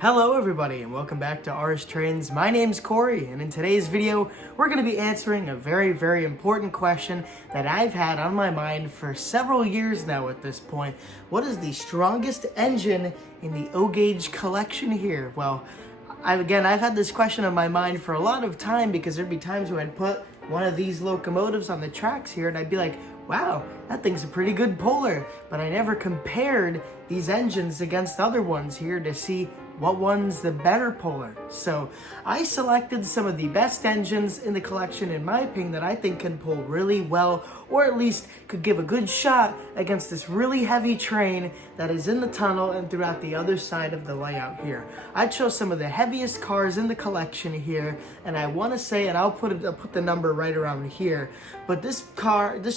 Hello everybody and welcome back to Ours Trains. My name's Corey, and in today's video we're going to be answering a very important question that I've had on my mind for several years now at this point. What is the strongest engine in the O-Gauge collection here? Well, I've had this question on my mind for a lot of time because there'd be times when I'd put one of these locomotives on the tracks here and I'd be like, wow, that thing's a pretty good puller, but I never compared these engines against other ones here to see what one's the better puller. So I selected some of the best engines in the collection, in my opinion, that I think can pull really well, or at least could give a good shot against this really heavy train that is in the tunnel and throughout the other side of the layout here. I chose some of the heaviest cars in the collection here, and I want to say, and I'll put the number right around here, but this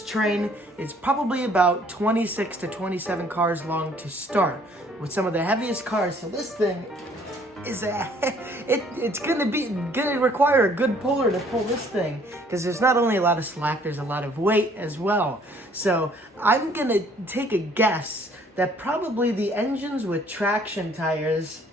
train is probably about 26 to 27 cars long to start, with some of the heaviest cars. So this thing is it's gonna require a good puller to pull this thing, because there's not only a lot of slack, there's a lot of weight as well. So I'm gonna take a guess that probably the engines with traction tires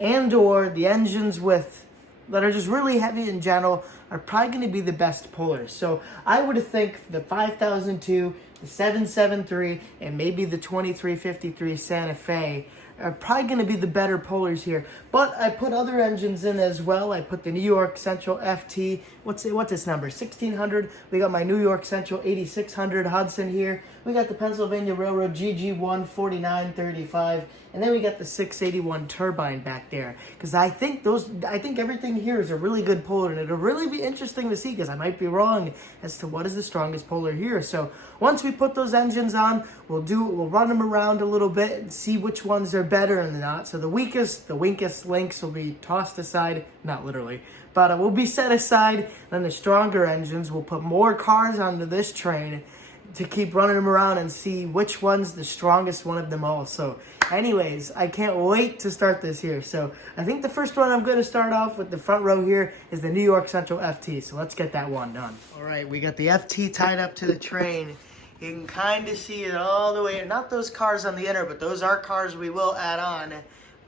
and or the engines that are just really heavy in general are probably going to be the best pullers. So I would think the 5002, the 773, and maybe the 2353 Santa Fe are probably going to be the better pullers here. But I put other engines in as well. I put the New York Central FT, what's this number, 1600. We got my New York Central 8600 Hudson here. We got the Pennsylvania Railroad GG1 4935. And then we got the 681 Turbine back there. Because I think everything here is a really good puller, and it'll really be interesting to see, because I might be wrong as to what is the strongest puller here. So once we put those engines on, we'll run them around a little bit and see which ones are better and not. So the weakest links will be tossed aside, not literally, but will be set aside. Then the stronger engines, will put more cars onto this train to keep running them around and see which one's the strongest one of them all. So anyways, I can't wait to start this here. So I think the first one I'm going to start off with, the front row here, is the New York Central FT. So let's get that one done. All right, we got the FT tied up to the train. You can kind of see it all the way, not those cars on the inner, but those are cars we will add on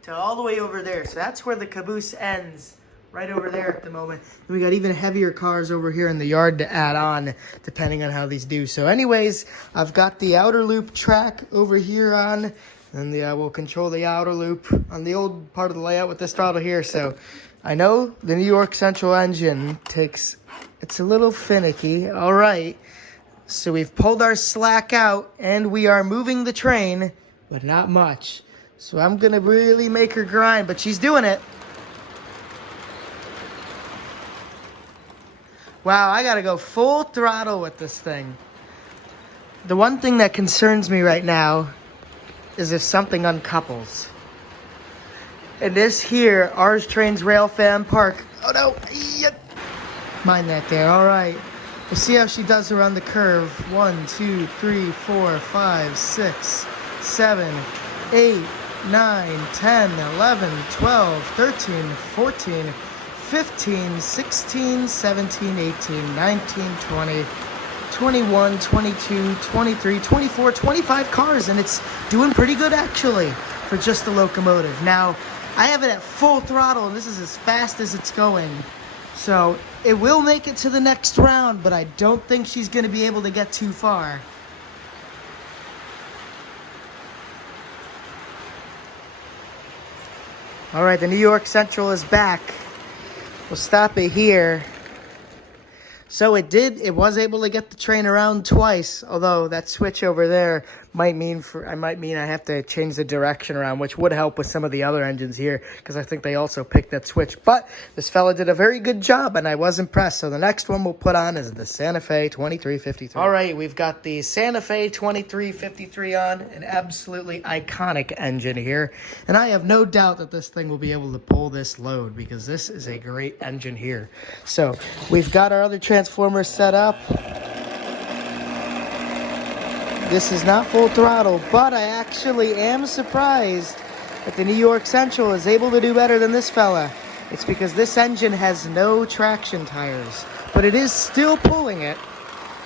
to all the way over there. So that's where the caboose ends, right over there at the moment. And we got even heavier cars over here in the yard to add on, depending on how these do. So anyways, I've got the outer loop track over here on, and we'll control the outer loop on the old part of the layout with this throttle here. So I know the New York Central engine it's a little finicky. All right, so we've pulled our slack out and we are moving the train, but not much. So I'm gonna really make her grind, but she's doing it. Wow, I gotta go full throttle with this thing. The one thing that concerns me right now is if something uncouples. And this here, Ours Trains Rail Fan Park. Oh no, mind that there, all right. We'll see how she does around the curve. 1, 2, 3, 4, 5, 6, 7, 8, 9, 10, 11, 12, 13, 14, 15, 16, 17, 18, 19, 20, 21, 22, 23, 24, 25 cars, and it's doing pretty good actually for just the locomotive. Now, I have it at full throttle, and this is as fast as it's going. So it will make it to the next round, but I don't think she's going to be able to get too far. All right, the New York Central is back. We'll stop it here. So it was able to get the train around twice, although that switch over there might mean I have to change the direction around, which would help with some of the other engines here, because I think they also picked that switch. But this fella did a very good job, and I was impressed. So the next one we'll put on is the Santa Fe 2353. All right, we've got the Santa Fe 2353 on, an absolutely iconic engine here. And I have no doubt that this thing will be able to pull this load, because this is a great engine here. So we've got our other transformers set up. This is not full throttle, but I actually am surprised that the New York Central is able to do better than this fella. It's because this engine has no traction tires, but it is still pulling it,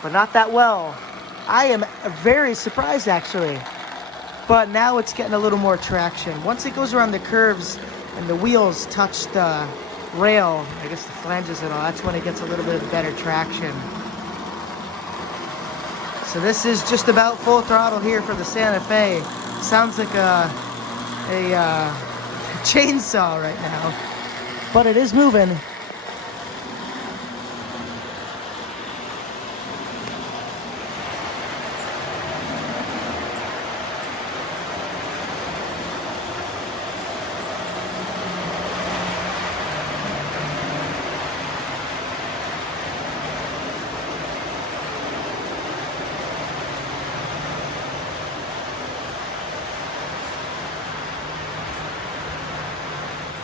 but not that well. I am very surprised actually. but now it's getting a little more traction. Once it goes around the curves, and the wheels touch the rail, I guess the flanges and all, that's when it gets a little bit of better traction. So this is just about full throttle here for the Santa Fe. Sounds like a chainsaw right now, but it is moving.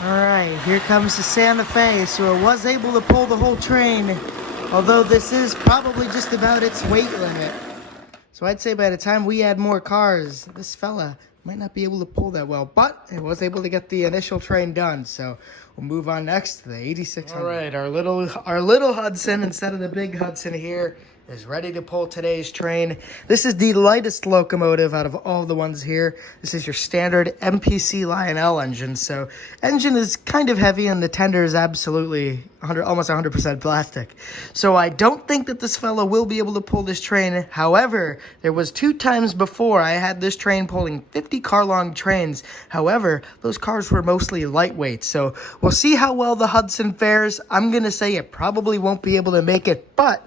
Alright, here comes the Santa Fe. So it was able to pull the whole train, although this is probably just about its weight limit. So I'd say by the time we add more cars, this fella might not be able to pull that well, but it was able to get the initial train done. So we'll move on next to the 8600. Alright, our little Hudson, instead of the big Hudson here, is ready to pull today's train. This is the lightest locomotive out of all the ones here. This is your standard MPC Lionel engine. So engine is kind of heavy and the tender is absolutely almost 100% plastic. So I don't think that this fella will be able to pull this train. However, there was 2 times before I had this train pulling 50 car long trains. However, those cars were mostly lightweight. So we'll see how well the Hudson fares. I'm going to say it probably won't be able to make it, but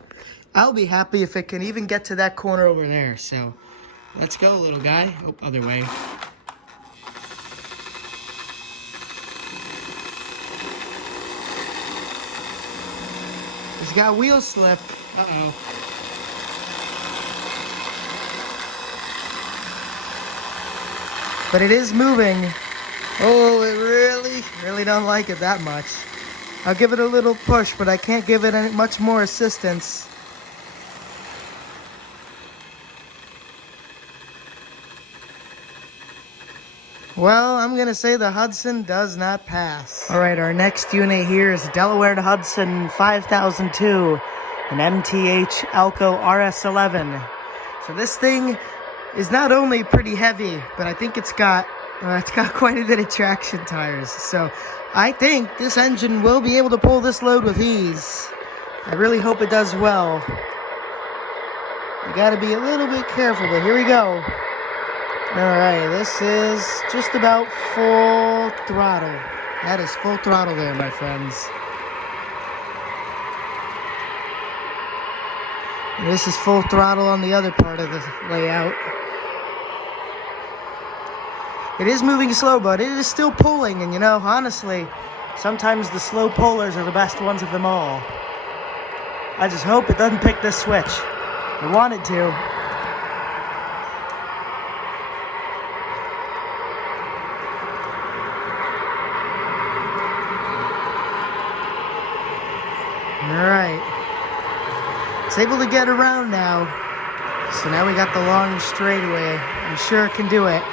I'll be happy if it can even get to that corner over there. So let's go, little guy. Oh, other way. He's got wheel slip. Uh-oh. But it is moving. Oh, it really don't like it that much. I'll give it a little push, but I can't give it any much more assistance. Well, I'm going to say the Hudson does not pass. All right, our next unit here is Delaware and Hudson 5002, an MTH Alco RS11. So this thing is not only pretty heavy, but I think it's got quite a bit of traction tires. So I think this engine will be able to pull this load with ease. I really hope it does well. You got to be a little bit careful, but here we go. Alright, this is just about full throttle. That is full throttle there, my friends. And this is full throttle on the other part of the layout. It is moving slow, but it is still pulling. And you know, honestly, sometimes the slow pullers are the best ones of them all. I just hope it doesn't pick this switch. I want it to. Alright, it's able to get around now, so now we got the long straightaway. I'm sure it can do it.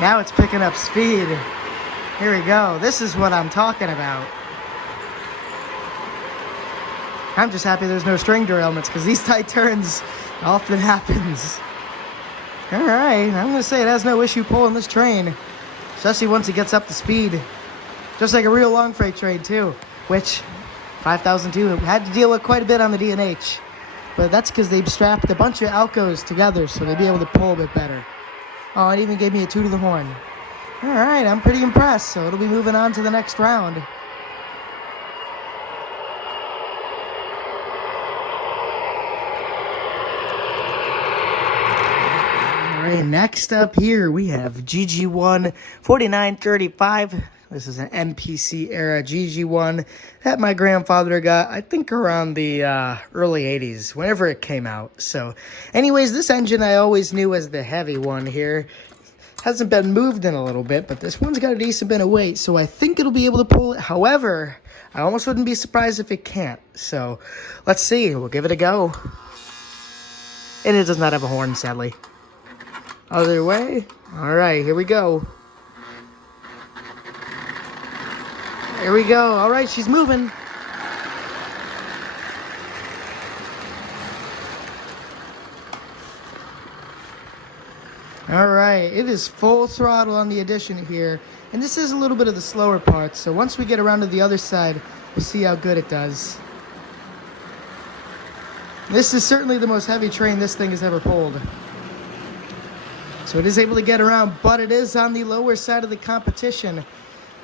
Now it's picking up speed. Here we go, this is what I'm talking about. I'm just happy there's no string derailments, because these tight turns often happens. Alright, I'm going to say it has no issue pulling this train. Especially once it gets up to speed. Just like a real long freight train too. Which, 5002 had to deal with quite a bit on the D&H. But that's because they strapped a bunch of Alcos together so they'd be able to pull a bit better. Oh, it even gave me a toot of the horn. Alright, I'm pretty impressed. So it'll be moving on to the next round. Alright, next up here we have GG1 4935. This is an MPC era GG1 that my grandfather got, I think, around the early 80s, whenever it came out. So, anyways, this engine I always knew as the heavy one here. Hasn't been moved in a little bit, but this one's got a decent bit of weight, so I think it'll be able to pull it. However, I almost wouldn't be surprised if it can't. So, let's see. We'll give it a go. And it does not have a horn, sadly. Other way. Alright, here we go. Here we go. Alright, she's moving. All right, it is full throttle on the addition here. And this is a little bit of the slower part. So once we get around to the other side, we'll see how good it does. This is certainly the most heavy train this thing has ever pulled. So it is able to get around, but it is on the lower side of the competition.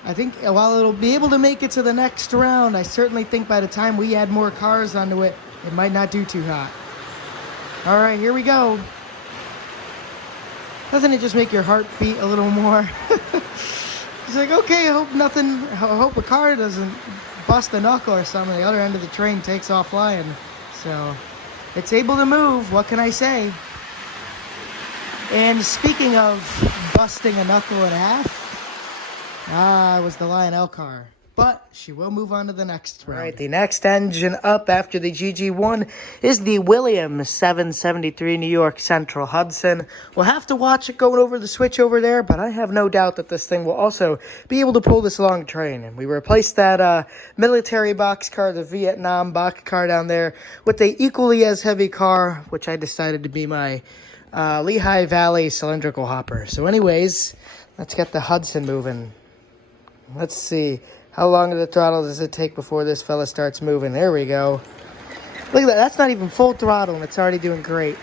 I think while it'll be able to make it to the next round, I certainly think by the time we add more cars onto it, it might not do too hot. All right, here we go. Doesn't it just make your heart beat a little more? It's like, okay, I hope a car doesn't bust a knuckle or something. The other end of the train takes off flying. So it's able to move, what can I say? And speaking of busting a knuckle in half, it was the Lionel car. But she will move on to the next round. All right, the next engine up after the GG1 is the Williams 773 New York Central Hudson. We'll have to watch it going over the switch over there, but I have no doubt that this thing will also be able to pull this long train. And we replaced that military boxcar, the Vietnam boxcar down there, with a equally as heavy car, which I decided to be my Lehigh Valley cylindrical hopper. So anyways, let's get the Hudson moving. Let's see. How long of the throttle does it take before this fella starts moving? There we go. Look at that. That's not even full throttle, and it's already doing great.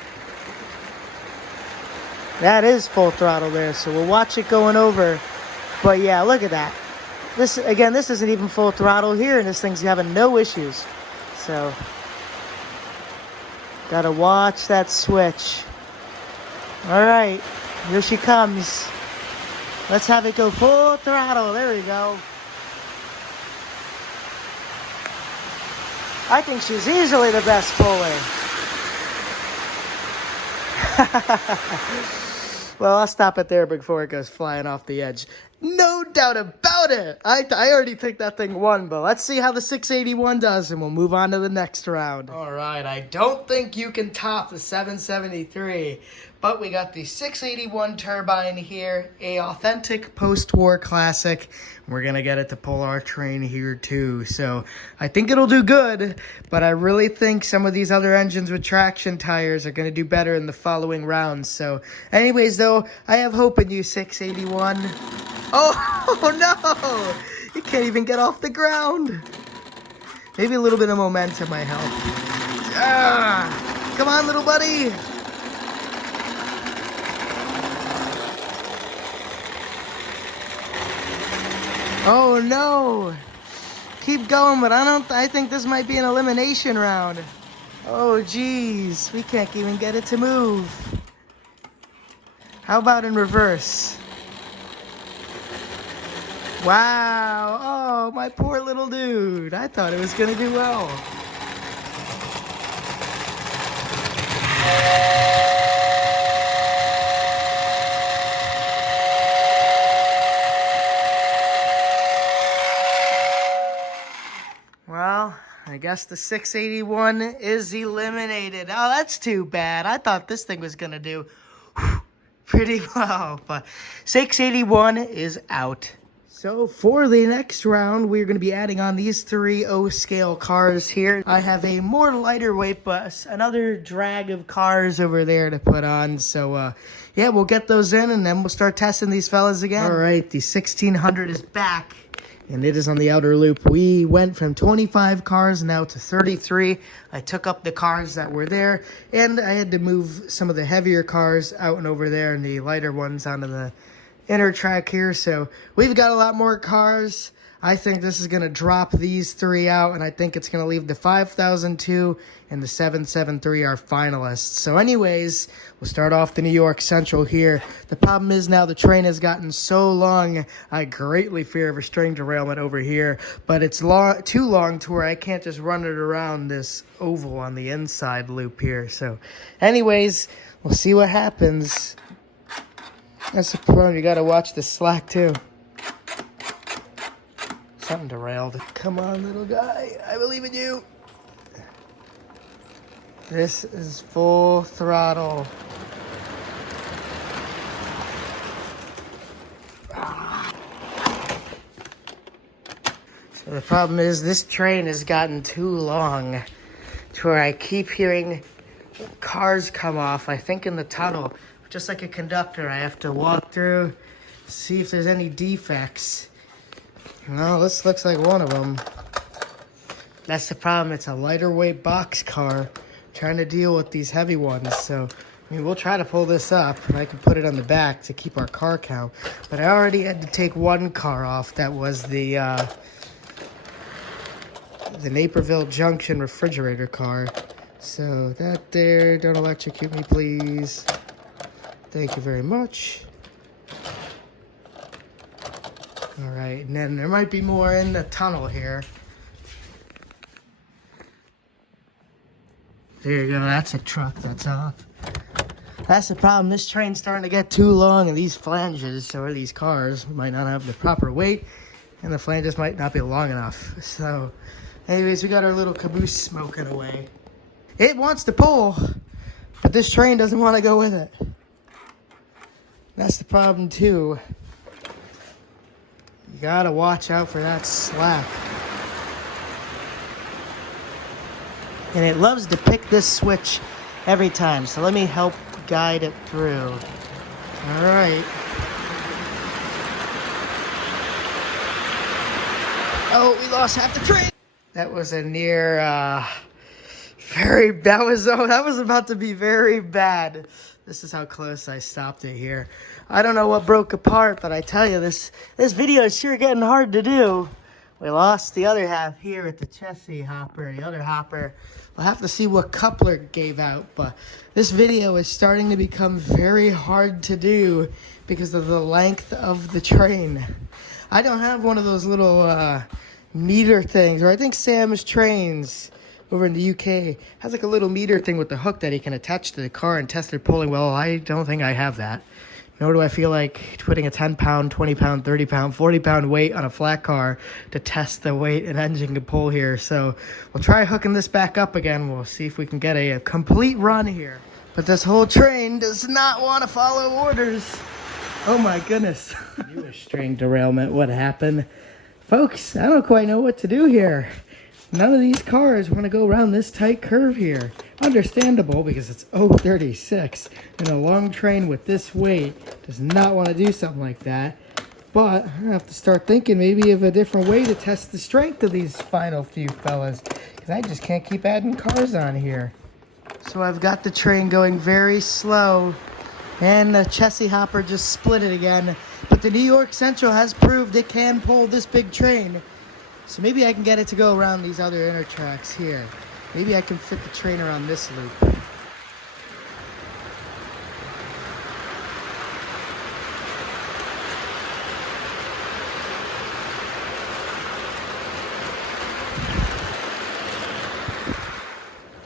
That is full throttle there, so we'll watch it going over. But yeah, look at that. This isn't even full throttle here, and this thing's having no issues. So, gotta watch that switch. All right, here she comes. Let's have it go full throttle. There we go. I think she's easily the best puller. Well, I'll stop it there before it goes flying off the edge. No doubt about it. I already think that thing won, but let's see how the 681 does, and we'll move on to the next round. All right, I don't think you can top the 773, but we got the 681 Turbine here, a authentic post-war classic. We're going to get it to pull our train here too, so I think it'll do good, but I really think some of these other engines with traction tires are going to do better in the following rounds. So anyways, though, I have hope in you, 681. Oh, no! You can't even get off the ground. Maybe a little bit of momentum might help. Come on, little buddy. Oh, no. Keep going, but I think this might be an elimination round. Oh, geez. We can't even get it to move. How about in reverse? Wow. Oh, my poor little dude. I thought it was going to do well. Well, I guess the 681 is eliminated. Oh, that's too bad. I thought this thing was going to do pretty well, but 681 is out. So for the next round, we're going to be adding on these 3 O-scale cars here. I have a more lighter weight bus, another drag of cars over there to put on. So yeah, we'll get those in and then we'll start testing these fellas again. All right, the 1600 is back. And it is on the outer loop. We went from 25 cars now to 33. I took up the cars that were there, and I had to move some of the heavier cars out and over there and the lighter ones onto the inner track here. So we've got a lot more cars. I think this is going to drop these 3 out, and I think it's going to leave the 5002 and the 773 our finalists. So anyways, we'll start off the New York Central here. The problem is now the train has gotten so long, I greatly fear of a string derailment over here, but it's too long to where I can't just run it around this oval on the inside loop here. So anyways, we'll see what happens. That's the problem. You got to watch the slack too. Something derailed. Come on, little guy. I believe in you. This is full throttle. So the problem is this train has gotten too long to where I keep hearing cars come off, I think in the tunnel, just like a conductor. I have to walk through, see if there's any defects. No, this looks like one of them. That's the problem. It's a lighter weight box car trying to deal with these heavy ones. So, I mean, we'll try to pull this up and I can put it on the back to keep our car count. But I already had to take one car off. That was the Naperville Junction refrigerator car. So that there, don't electrocute me, please. Thank you very much. All right, and then there might be more in the tunnel here. There you go, that's a truck that's off. That's the problem, this train's starting to get too long, and these flanges, or these cars, might not have the proper weight, and the flanges might not be long enough. So, anyways, we got our little caboose smoking away. It wants to pull, but this train doesn't want to go with it. That's the problem too. You gotta watch out for that slack. And it loves to pick this switch every time. So let me help guide it through. All right. Oh, we lost half the train. That was a near, that was about to be very bad. This is how close I stopped it here. I don't know what broke apart, but I tell you, this video is sure getting hard to do. We lost the other half here at the chassis hopper. The other hopper, we'll have to see what coupler gave out, but this video is starting to become very hard to do because of the length of the train. I don't have one of those little meter things, or I think Sam's Trains over in the UK has like a little meter thing with the hook that he can attach to the car and test their pulling. Well, I don't think I have that. Nor do I feel like putting a 10 pound, 20 pound, 30 pound, 40 pound weight on a flat car to test the weight an engine can pull here. So we'll try hooking this back up again. We'll see if we can get a complete run here. But this whole train does not want to follow orders. Oh my goodness. New string derailment. What happened? Folks, I don't quite know what to do here. None of these cars want to go around this tight curve here. Understandable, because it's 036, and a long train with this weight does not want to do something like that. But I have to start thinking maybe of a different way to test the strength of these final few fellas, because I just can't keep adding cars on here. So I've got the train going very slow, and the chassis hopper just split it again. But the New York Central has proved it can pull this big train. So maybe I can get it to go around these other inner tracks here. Maybe I can fit the train around this loop.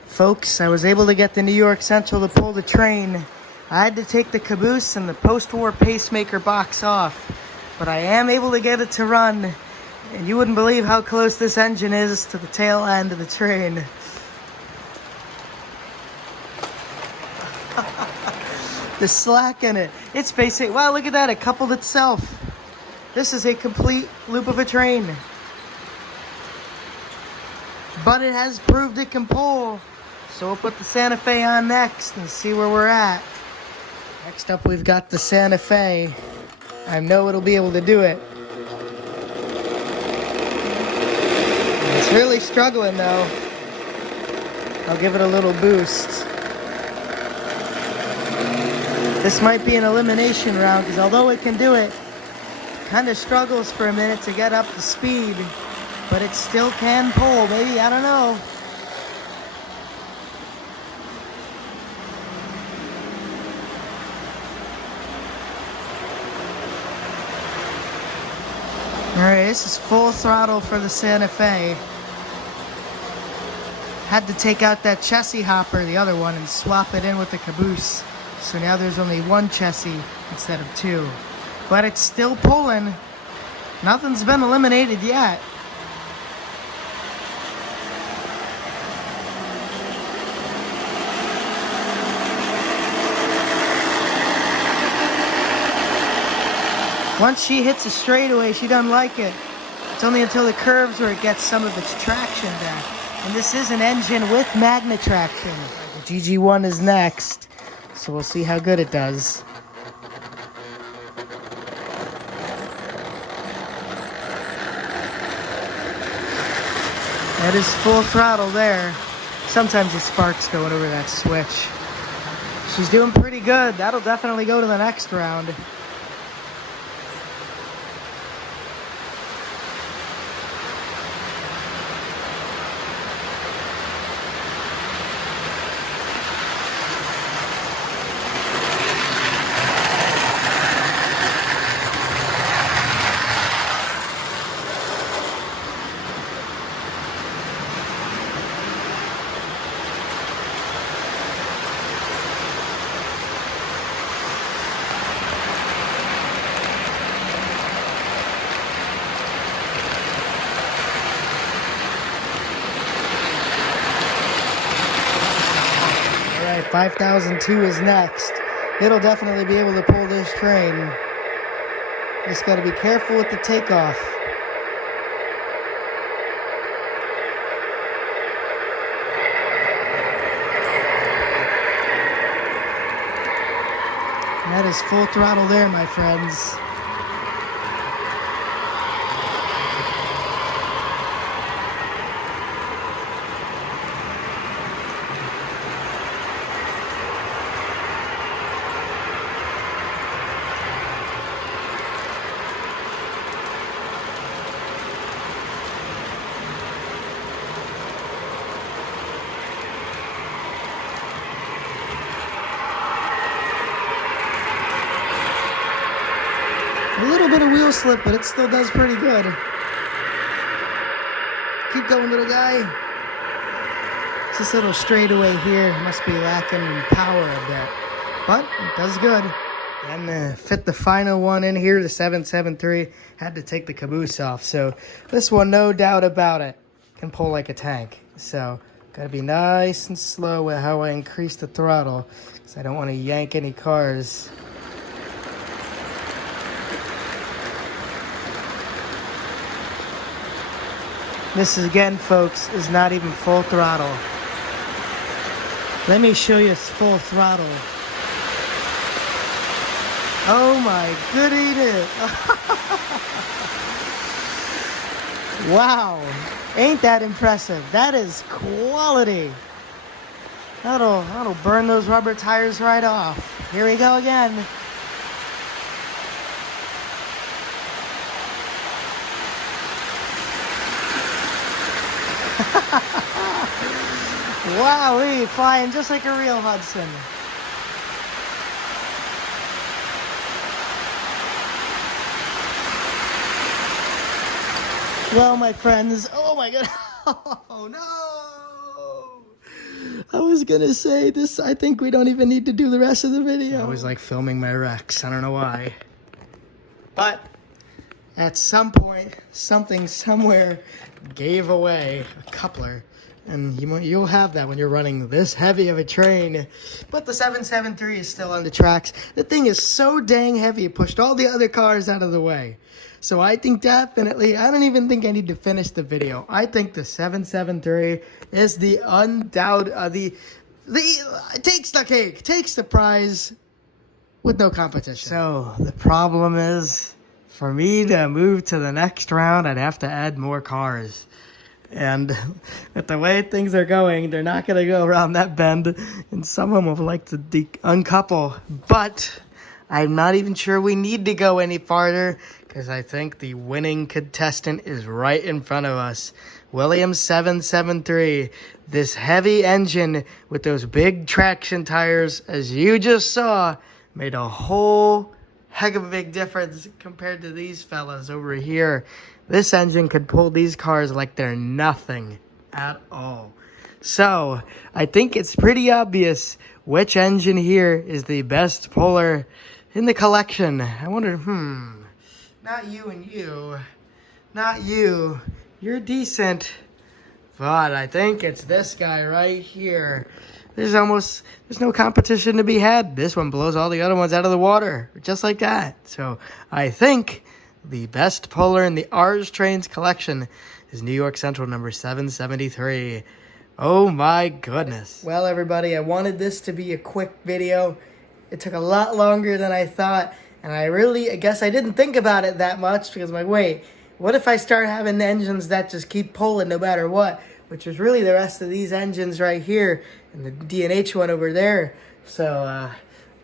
Folks, I was able to get the New York Central to pull the train. I had to take the caboose and the post-war pacemaker box off, but I am able to get it to run. And you wouldn't believe how close this engine is to the tail end of the train. The slack in it. It's basic. Wow, look at that. It coupled itself. This is a complete loop of a train. But it has proved it can pull. So we'll put the Santa Fe on next and see where we're at. Next up, we've got the Santa Fe. I know it'll be able to do it. It's really struggling though. I'll give it a little boost. This might be an elimination round because although it can do it, kind of struggles for a minute to get up to speed, but it still can pull, maybe, I don't know. Alright, this is full throttle for the Santa Fe. Had to take out that chassis hopper, the other one, and swap it in with the caboose. So now there's only one chassis instead of two. But it's still pulling. Nothing's been eliminated yet. Once she hits a straightaway, she doesn't like it. It's only until the curves where it gets some of its traction back. And this is an engine with magnet traction. The GG1 is next. So we'll see how good it does. That is full throttle there. Sometimes the sparks going over that switch. She's doing pretty good. That'll definitely go to the next round. All right, 5002 is next. It'll definitely be able to pull this train. Just got to be careful with the takeoff. And that is full throttle there, my friends. A little bit of wheel slip, but it still does pretty good. Keep going, little guy. This little straightaway here must be lacking power a bit, but it does good. And fit the final one in here, the 773. Had to take the caboose off, so this one, no doubt about it, can pull like a tank. So gotta be nice and slow with how I increase the throttle, because I don't want to yank any cars. This is, again, folks, is not even full throttle. Let me show you full throttle. Oh my goodness. Wow. Ain't that impressive? That is quality. That'll burn those rubber tires right off. Here we go again. Wowee, flying just like a real Hudson. Well, my friends, oh my god, oh no! I was gonna say this, I think we don't even need to do the rest of the video. I always like filming my wrecks, I don't know why. But at some point, something somewhere gave away a coupler. And you'll have that when you're running this heavy of a train. But the 773 is still on the tracks. The thing is so dang heavy, it pushed all the other cars out of the way. So I think definitely, I don't even think I need to finish the video. I think the 773 is the undoubted, takes the cake, takes the prize with no competition. So the problem is, for me to move to the next round, I'd have to add more cars. And with the way things are going, they're not going to go around that bend. And some of them would like to uncouple. But I'm not even sure we need to go any farther, because I think the winning contestant is right in front of us. Williams 773. This heavy engine with those big traction tires, as you just saw, made a whole heck of a big difference compared to these fellas over here. This engine could pull these cars like they're nothing at all. So, I think it's pretty obvious which engine here is the best puller in the collection. I wonder, not you and you. Not you. You're decent. But I think it's this guy right here. There's no competition to be had. This one blows all the other ones out of the water. Just like that. So, I think the best puller in the Ars Trains collection is New York Central number 773. Oh my goodness. Well, everybody, I wanted this to be a quick video. It took a lot longer than I thought, and I guess I didn't think about it that much because I'm like, wait, what if I start having engines that just keep pulling no matter what? Which is really the rest of these engines right here and the D&H one over there. So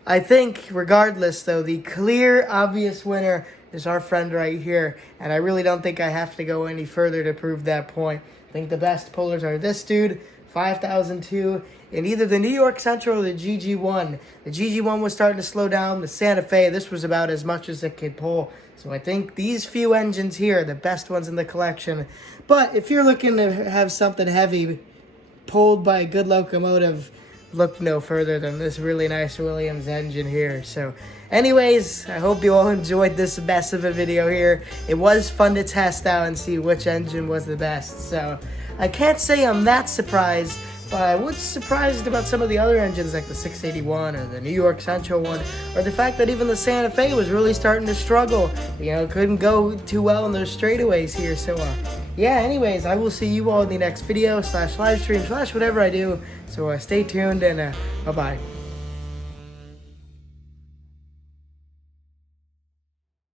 I think regardless though, the clear obvious winner is our friend right here, and I really don't think I have to go any further to prove that point. I think the best pullers are this dude, 5002, in either the New York Central or the GG1. The GG1 was starting to slow down. The Santa Fe, this was about as much as it could pull. So I think these few engines here are the best ones in the collection. But if you're looking to have something heavy pulled by a good locomotive, look no further than this really nice Williams engine here. So anyways, I hope you all enjoyed this mess of a video here. It was fun to test out and see which engine was the best. So I can't say I'm that surprised, but I was surprised about some of the other engines like the 681 or the New York Central one, or the fact that even the Santa Fe was really starting to struggle. You know, couldn't go too well in those straightaways here. So yeah, anyways, I will see you all in the next video / live stream / whatever I do. So stay tuned and bye-bye.